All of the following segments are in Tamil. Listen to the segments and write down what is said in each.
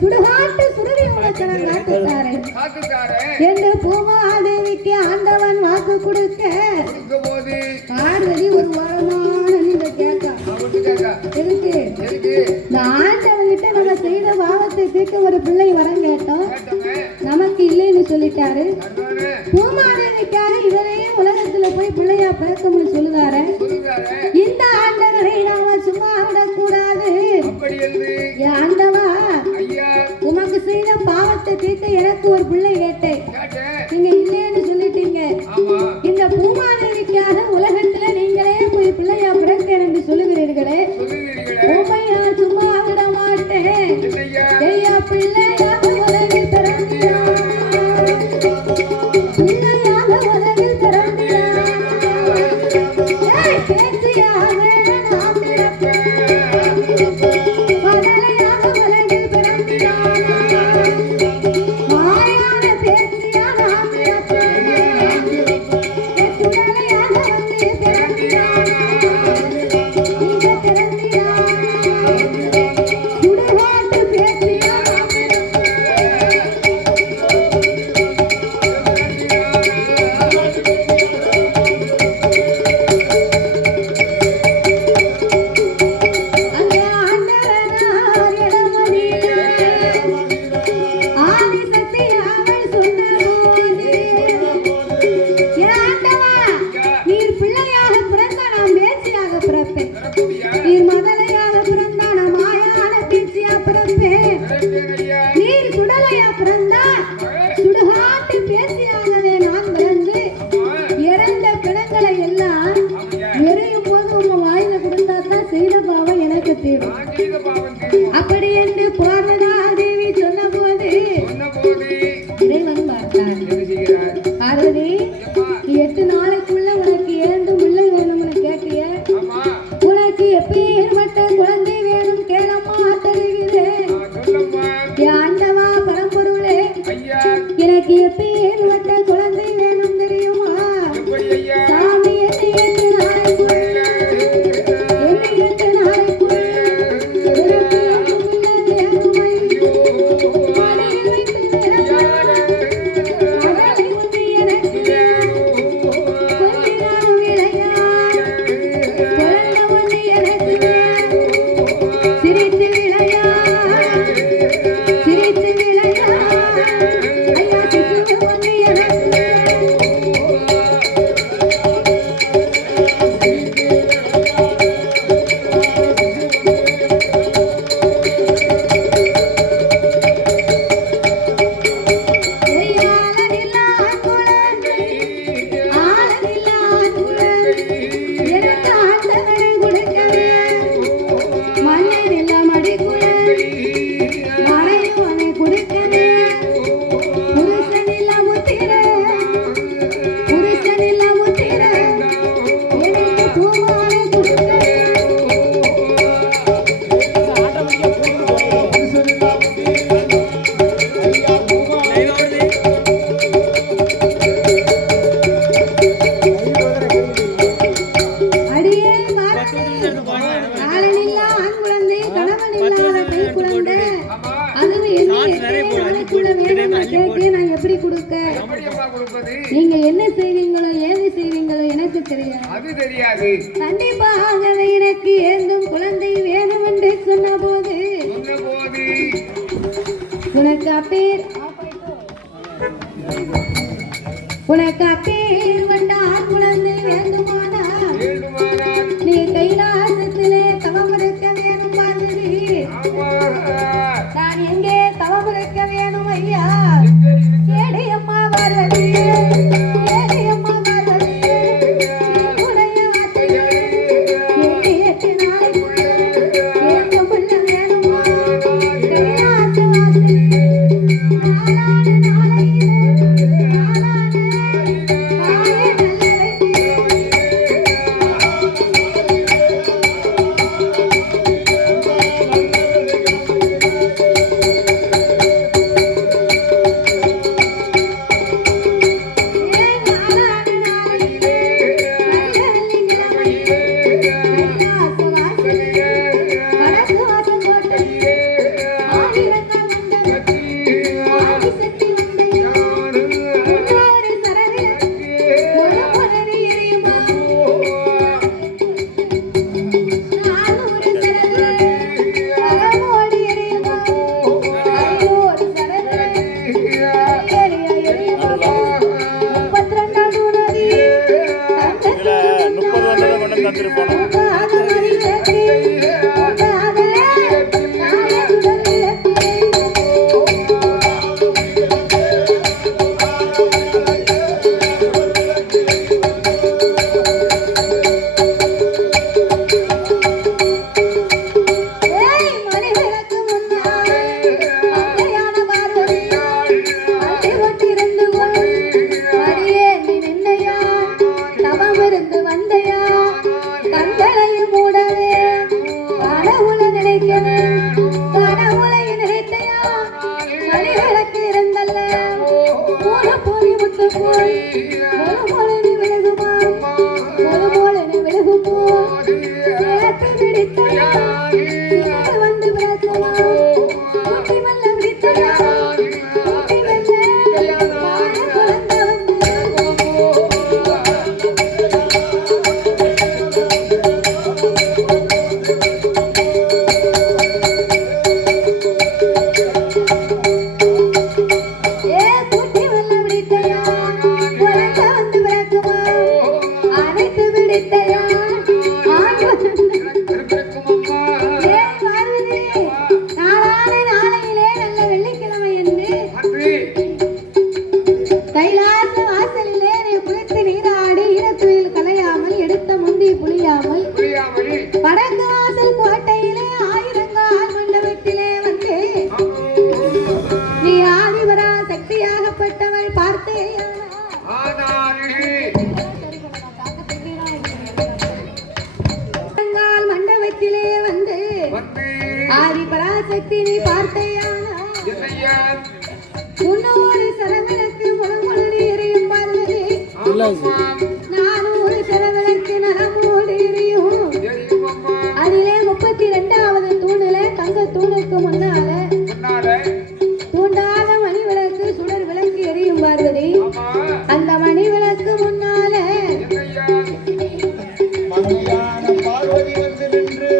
சுடுகாட்டு சுருதி உனக்கு காத்துத்தாரே என்று பூமாதேவிக்கு ஆண்டவன் வாக்கு கொடுக்க பார்வதி ஒரு வரமான நீங்க கேட்க இருக்கு. இந்த ஆண்டவன்கிட்ட நம்ம செய்த பாவத்தை தீர்க்க ஒரு பிள்ளை வரம் கேட்டோம், நமக்கு இல்லைன்னு சொல்லிட்டாரு. பூமாதேவிக்காக இவரே உலகத்துல போய் பிள்ளையா பிறக்கணும்னு சொல்லுதாரு. இந்த ஆண்டவரை நாம சும்மா விடக்கூடாது. ஆண்டவா, உமக்கு செய்த பாவத்தை தீர்த்த எனக்கு ஒரு பிள்ளை கேட்டேன், நீங்க இல்லைன்னு சொல்லிட்டீங்க. இந்த பூமாதேவிக்காக உலகத்துல நீங்களே போய் பிள்ளையா பிறக்க என்று சொல்லுகிறீர்களே, உண்மையா சும்மா விட மாட்டேன். ஐயா பிள்ளையாக உலகில் பிறந்தியா, பிள்ளையாக உலகில் பிறந்தியா, பேச்சியாக நான் பிறப்பேன், மதலையாக உலகில் பிறந்தியா, மாயான பேச்சியா நான் பிறப்பேன், சுடலையாக வந்து பிறந்தியா, நீங்க பிறந்தியா, சுடுகாட்டு பேச்சியா நான் அங்கே ஆண்டவனார் இடமதிலே ஆதிசக்தி அவள் சொன்னபோது, என் ஆண்டவா, நீர் பிள்ளையாக பிறந்த நான் பேச்சியாக பிறப்பேன், நீர் மதலையாக பிறந்த நான் மாயான பேச்சியா பிறப்பேன், நீர் சுடலையா பிறந்தா சுடுகாட்டு பேச்சியாகவே நான் பிறந்து இறந்த பிணங்களை எல்லாம் எரியும் போது உங்க வாயில கொடுத்தா தான் செய்த பாவம் எனக்கு தீரும். அப்படி என்று பார்வதா தேவி சொன்ன போது இறைவன் பார்த்தான். பார்வதி, நீ 8 நாளைக்குள்ள உனக்கு ஏந்து பிள்ளை வேணும்னு கேட்டிய, உனக்கு எப்பேற்பட்ட குழந்தை வேணும் கேளம்மா தருகிறேன். என் ஆண்டவா பரம்பொருளே, எனக்கு எப்பேற்பட்ட குழந்தை வேணும் தெரியுமா? சாமி, என்னை 8 நாளைக்குள்ள எனக்கு ஒரு பிள்ளை வேணும் ஐயோ. மடியில் வைத்து மகளை உந்தி எனக்கு கொஞ்சினாலும் விளையாட குழந்தை ஒன்று எனக்கு சிரித்து விளையாட சிரித்து விளையாட ஐயா சிசு ஒன்று எனக்கு ஆளனில்லான் குழந்தை ஆளனில்லான் குழந்தை எனக்கு ஆண்டவனை கொடுக்கவே, மண்ணில் மடி குழந்தை மறைவனை கொடுக்கவே, புருஷனில்லா முத்திர புருஷனில்லா முத்திர எனக்கு பூமாலை கொடுக்கவே. அடியே ஆளனில்லா ஆண் குழந்தை, கணவன் இல்லாத பெண் குழந்தை, அதுவும் என்ன வேணும்னு கேட்டு நான் எப்படி கொடுக்க? நீங்க என்ன செய்வீங்களோ ஏது செய்வீங்களோ எனக்கு தெரியாது. கண்டிப்பாகவே எனக்கு ஏந்தும் குழந்தை வேணும் என்று சொன்ன போது உனக்கு அப்பேர் வந்த ஆண் குழந்தை வேண்டுமானா நீ கைலாசத்திலே தவம் இருக்க வேணும். பார்வதி, நான் எங்கே தவம் இருக்க வேணும் ஐயா? கேடி அம்மா பார்வதி, கேடி அம்மா பார்வதி, உடைய வார்த்தையே என்னை 8 நாளைக்குள்ள ஏந்தும் பிள்ளை வேணுமா? கைலாச வாசலிலே நாளான நாளையிலே நாளான நாளே நல்ல வைத்தியே. மொழு விலகுமா மொழு விலகுமோ சேர்த்து பிடித்தையா வந்து விளக்குமா ஊட்டி வல்ல விடித்தையா ஊட்டி வல்ல வாழ குழந்த ஆதிபராசக்தி நீ பார்த்தையானா உன்னோடு சரவிளக்கு முழு எரியும் பார்வதி நானூறு சரவிளக்கு நலமோடு எரியும் அதிலே 32வது தூணுல தங்க தூணுக்கு முன்னால தூண்டாத மணி விளக்கு சுடர் விளக்கு எரியும் பார்வதி அந்த மணி விளக்கு முன்னால பார்வதி வந்து நின்று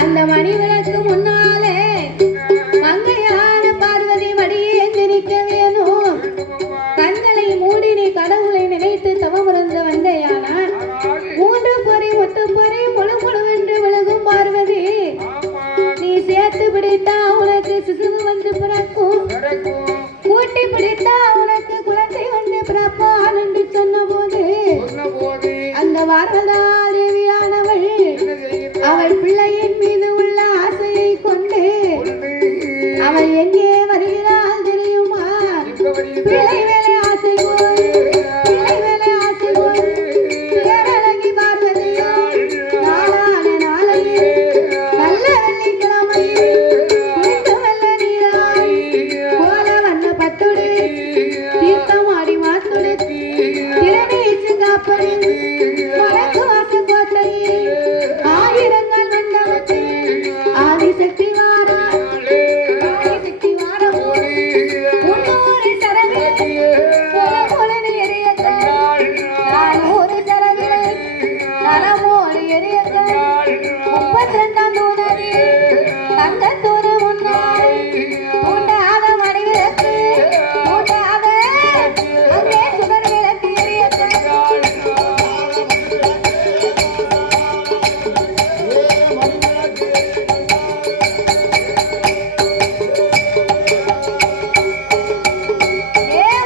அந்த மணி விளக்கு முன்னாலே மங்கையான பார்வதி மடியே எந்திரிக்க வேணும் கண்களை மூடி நீ கடவுளை நினைத்து தவமிருந்த வந்தையானான் 3 பொறி ஒட்டு பொறி முழு முழுவென்று விலகும் பார்வதி நீ சேர்த்து பிடித்தா உனக்கு சிசுவு வந்து பிறக்கும் கூட்டி பிடித்தா உனக்கு குழந்தை வந்து பிறப்பான் என்று சொன்ன போது அந்த வாரதா தேவியானவள் அவள் பிள்ளையின் மீது உள்ள ஆசையை கொண்டு அவள் எங்கே வருகிறாள் தெரியுமா பிள்ளை வேலை ஆசை போய் பிள்ளை வேலை ஆசை போய் பேரழகி பார்வதியா நாளான நாளையே நல்ல வெள்ளிக்கிழமையே குளித்து வெள்ள நீராய் கோல வண்ண பத்துடு தீர்த்தமாடி மாத்துடு திறனீச்சு காப்படி வடக்கு வாச கோட்டையே ஆயிரங்கள் மண்டபத்தை ஆதிசக்தி வாரா ஆதிசக்தி வாரம் முன்னூறு சரவிலை பொலனி எரியக்க 400 சரவிலை நலமோடு எரியக்க 32ஆம் தூணடி தங்கத்தூணு முன்னாடி தூண்டாத மணி விளக்கு தூண்டாத அங்கே சுடர் விளக்கு எரியக்க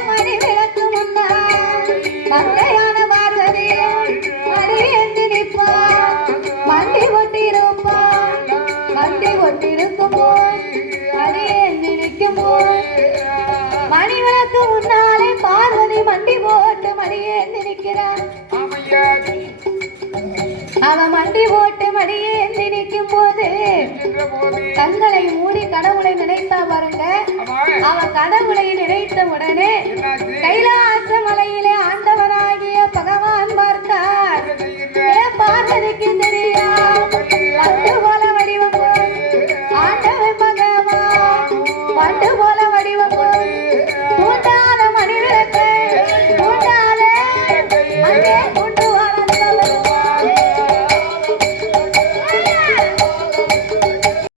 மணி விளக்கு முன்னால் மங்கையான பார்வதி மடி ஏந்தி நிற்பான் மண்டி கொட்டிருப்பான் மண்டி கொட்டிருக்கும் போய் மடி ஏந்தி நிற்கும் போய் மணி விளக்கு முன்னாலே பார்வதி மண்டி போட்டு மடி ஏந்தி நிற்கிறான் அவ மண்டி போட்டு மடி ஏந்தி நிற்கும் போது கண்களை மூடி கடவுளை நினைத்தா பாருங்க அவ கடவுளை நினைத்த உடனே கைலாச மலையிலே ஆண்டவராகிய பகவான் பார்த்தார் பார்வதிக்கு தெரியா பட்டு போல வடிவம் போய் ஆண்டவன் பகவான் பட்டு போல வடிவம் போய் தூண்டாத மணி விளக்கு தூண்டாத அங்கே கொண்டு